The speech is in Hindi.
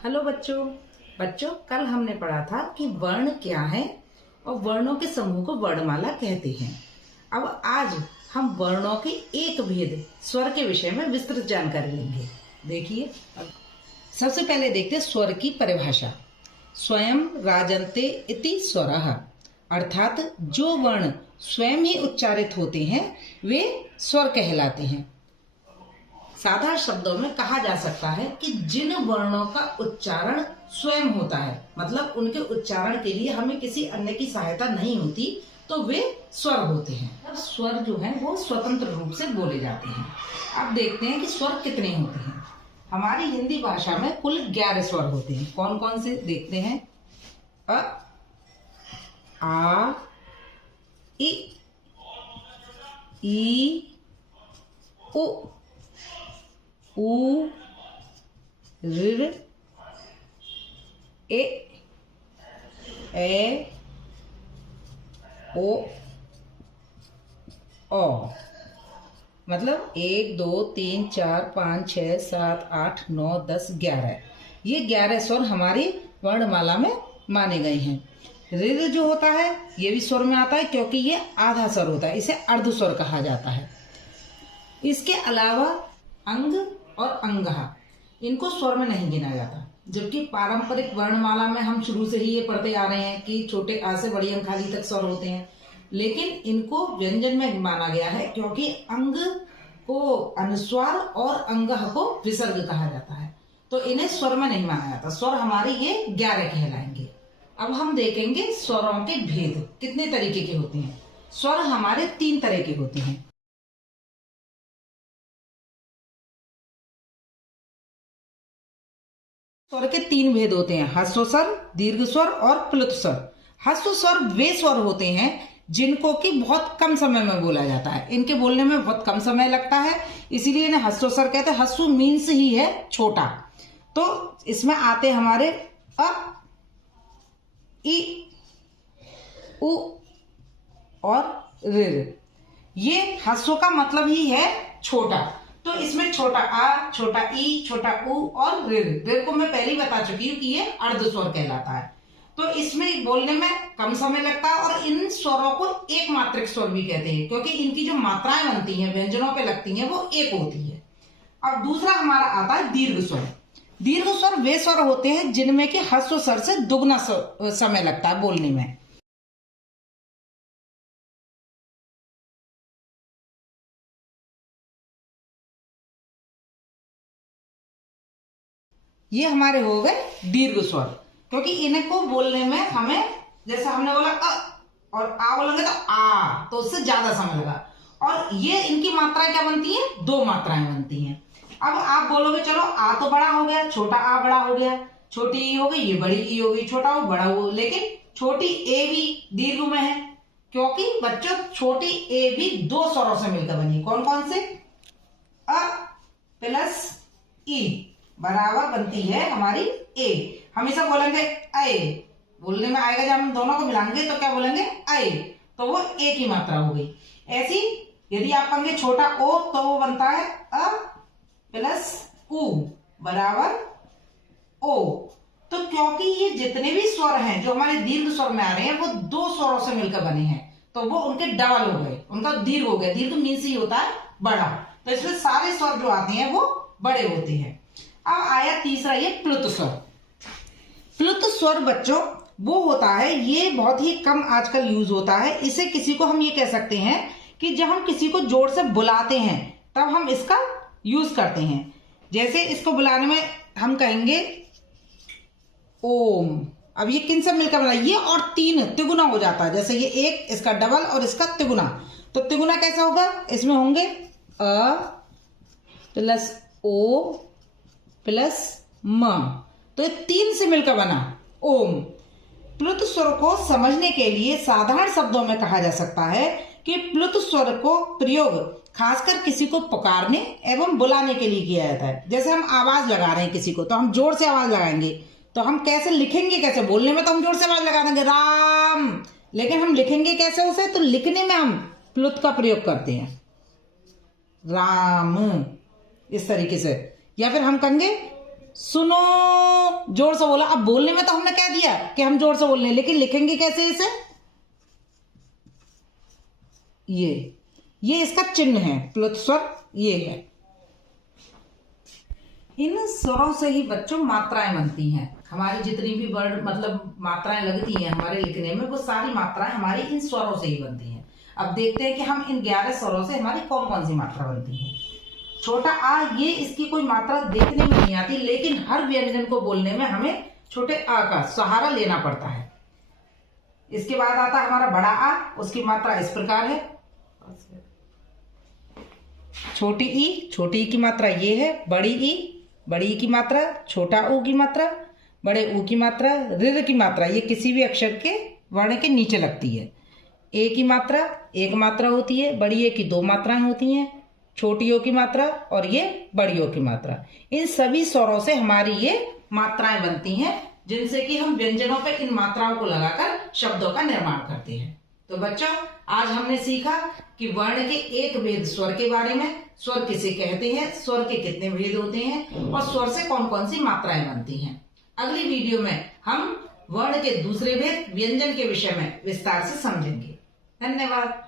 हेलो बच्चों। कल हमने पढ़ा था कि वर्ण क्या है और वर्णों के समूह को वर्णमाला कहते हैं। अब आज हम वर्णों के एक भेद स्वर के विषय में विस्तृत जानकारी लेंगे। देखिए, सबसे पहले देखते हैं स्वर की परिभाषा। स्वयं राजन्ते इति स्वरः, अर्थात जो वर्ण स्वयं ही उच्चारित होते हैं वे स्वर कहलाते हैं। साधारण शब्दों में कहा जा सकता है कि जिन वर्णों का उच्चारण स्वयं होता है, मतलब उनके उच्चारण के लिए हमें किसी अन्य की सहायता नहीं होती, तो वे स्वर होते हैं। स्वर जो है वो स्वतंत्र रूप से बोले जाते हैं। अब देखते हैं कि स्वर कितने होते हैं। हमारी हिंदी भाषा में कुल 11 स्वर होते हैं। कौन कौन से देखते हैं? अ, आ, इ, ई, उ, ऊ, ऋ, ए, ओ, औ। मतलब 1 2 3 4 5 6 7 8 9 10 11। ये 11 स्वर हमारी वर्णमाला में माने गए हैं। ऋ जो होता है ये भी स्वर में आता है, क्योंकि ये आधा स्वर होता है, इसे अर्ध स्वर कहा जाता है। इसके अलावा अंग और अंगहा, इनको स्वर में नहीं गिना जाता, जबकि पारंपरिक वर्णमाला में हम शुरू से ही ये पढ़ते आ रहे हैं कि छोटे आ से बड़ी अंखाली तक स्वर होते हैं, लेकिन इनको व्यंजन में माना गया है, क्योंकि अंग को अनुस्वार और अंगह को विसर्ग कहा जाता है, तो इन्हें स्वर में नहीं माना जाता। स्वर हमारे ये 11 कहलाएंगे। अब हम देखेंगे स्वरों के भेद कितने तरीके के होते हैं। स्वर हमारे 3 तरह के होते हैं। स्वर के 3 भेद होते हैं: ह्रस्व स्वर, दीर्घ स्वर और प्लुत स्वर। ह्रस्व स्वर वे स्वर होते हैं जिनको कि बहुत कम समय में बोला जाता है, इनके बोलने में बहुत कम समय लगता है, इसीलिए इन्हें ह्रस्व स्वर कहते हैं। ह्रस्व मीन्स ही है छोटा। तो इसमें आते हमारे अ, इ, उ और ऋ। ये ह्रस्व का मतलब ही है छोटा, तो इसमें छोटा आ, छोटा ई, छोटा उ और ऋ को मैं पहले ही बता चुकी हूँ कि ये अर्ध स्वर कहलाता है। तो इसमें बोलने में कम समय लगता है और इन स्वरों को एक मात्रिक स्वर भी कहते हैं, क्योंकि इनकी जो मात्राएं बनती हैं, व्यंजनों पे लगती हैं, वो एक होती है। अब दूसरा हमारा आता है दीर्घ स्वर। दीर्घ स्वर वे स्वर होते हैं जिनमें कि ह्रस्व स्वर से दुगना समय लगता है बोलने में। ये हमारे हो गए दीर्घ स्वर, क्योंकि इनको बोलने में हमें, जैसे हमने बोला अ और आ बोलेंगे तो आ, तो उससे ज्यादा समय लगा। और ये इनकी मात्राएं क्या बनती हैं? 2 मात्राएं बनती हैं। अब आप बोलोगे चलो आ तो बड़ा हो गया, छोटा आ बड़ा हो गया, छोटी ई हो गई, ये बड़ी ई हो गई, छोटा वो बड़ा हो, लेकिन छोटी ए भी दीर्घ में है, क्योंकि बच्चों छोटी ए भी 2 स्वरों से मिलकर बनी है। कौन कौन से? अ प्लस ई बराबर बनती है हमारी ए। हमेशा बोलेंगे अय, बोलने में आएगा जब हम दोनों को मिलाएंगे तो क्या बोलेंगे? अय, तो वो ए की मात्रा हो गई। ऐसी यदि आप कहेंगे छोटा ओ, तो वो बनता है अ प्लस उ बराबर ओ। तो क्योंकि ये जितने भी स्वर हैं जो हमारे दीर्घ स्वर में आ रहे हैं वो 2 स्वरों से मिलकर बने हैं, तो वो उनके डबल हो गए, उनका दीर्घ हो गया। दीर्घ मीन्स ही होता है बड़ा, तो इसमें सारे स्वर जो आते हैं वो बड़े होते हैं। अब आया तीसरा, ये प्लुत स्वर। प्लुत स्वर बच्चों वो होता है, ये बहुत ही कम आजकल यूज होता है। इसे किसी को हम ये कह सकते हैं कि जब हम किसी को जोर से बुलाते हैं तब हम इसका यूज करते हैं। जैसे इसको बुलाने में हम कहेंगे ओम। अब ये किन से मिलकर बना? ये और 3 तिगुना हो जाता है। जैसे ये एक, इसका डबल और इसका तिगुना, तो तिगुना कैसा होगा? इसमें होंगे अ प्लस ओ प्लस म, तो 3 से मिलकर बना ओम। प्लुत स्वर को समझने के लिए साधारण शब्दों में कहा जा सकता है कि प्लुत स्वर को प्रयोग खासकर किसी को पुकारने एवं बुलाने के लिए किया जाता है। जैसे हम आवाज लगा रहे हैं किसी को, तो हम जोर से आवाज लगाएंगे, तो हम कैसे लिखेंगे? कैसे? बोलने में तो हम जोर से आवाज लगा देंगे राम, लेकिन हम लिखेंगे कैसे उसे? तो लिखने में हम प्लुत का प्रयोग करते हैं, राम, इस तरीके से। या फिर हम कहेंगे सुनो, जोर से बोला। अब बोलने में तो हमने कह दिया कि हम जोर से बोल रहे हैं, लेकिन लिखेंगे कैसे इसे? ये इसका चिन्ह है, प्लुत स्वर ये है। इन स्वरों से ही बच्चों मात्राएं बनती हैं। हमारी जितनी भी वर्ड मतलब मात्राएं लगती हैं हमारे लिखने में, वो सारी मात्राएं हमारी इन स्वरों से ही बनती हैं। अब देखते हैं कि हम इन 11 स्वरों से हमारी कौन कौन सी मात्रा बनती है। छोटा आ, ये इसकी कोई मात्रा देखने में नहीं आती, लेकिन हर व्यंजन को बोलने में हमें छोटे आ का सहारा लेना पड़ता है। इसके बाद आता है हमारा बड़ा आ, उसकी मात्रा इस प्रकार है। छोटी ई की मात्रा ये है। बड़ी ई की मात्रा, छोटा ऊ की मात्रा, बड़े ऊ की मात्रा, ऋ की मात्रा ये किसी भी अक्षर के वर्ण के नीचे लगती है। ए की मात्रा एक मात्रा होती है, बड़ी ए की 2 मात्राएं होती हैं, छोटी ओ की मात्रा और ये बड़ी ओ की मात्रा। इन सभी स्वरों से हमारी ये मात्राएं बनती हैं, जिनसे कि हम व्यंजनों पे इन मात्राओं को लगाकर शब्दों का निर्माण करते हैं। तो बच्चों, आज हमने सीखा कि वर्ण के एक भेद स्वर के बारे में, स्वर किसे कहते हैं, स्वर के कितने भेद होते हैं और स्वर से कौन कौन सी मात्राएं बनती हैं। अगली वीडियो में हम वर्ण के दूसरे भेद व्यंजन के विषय में विस्तार से समझेंगे। धन्यवाद।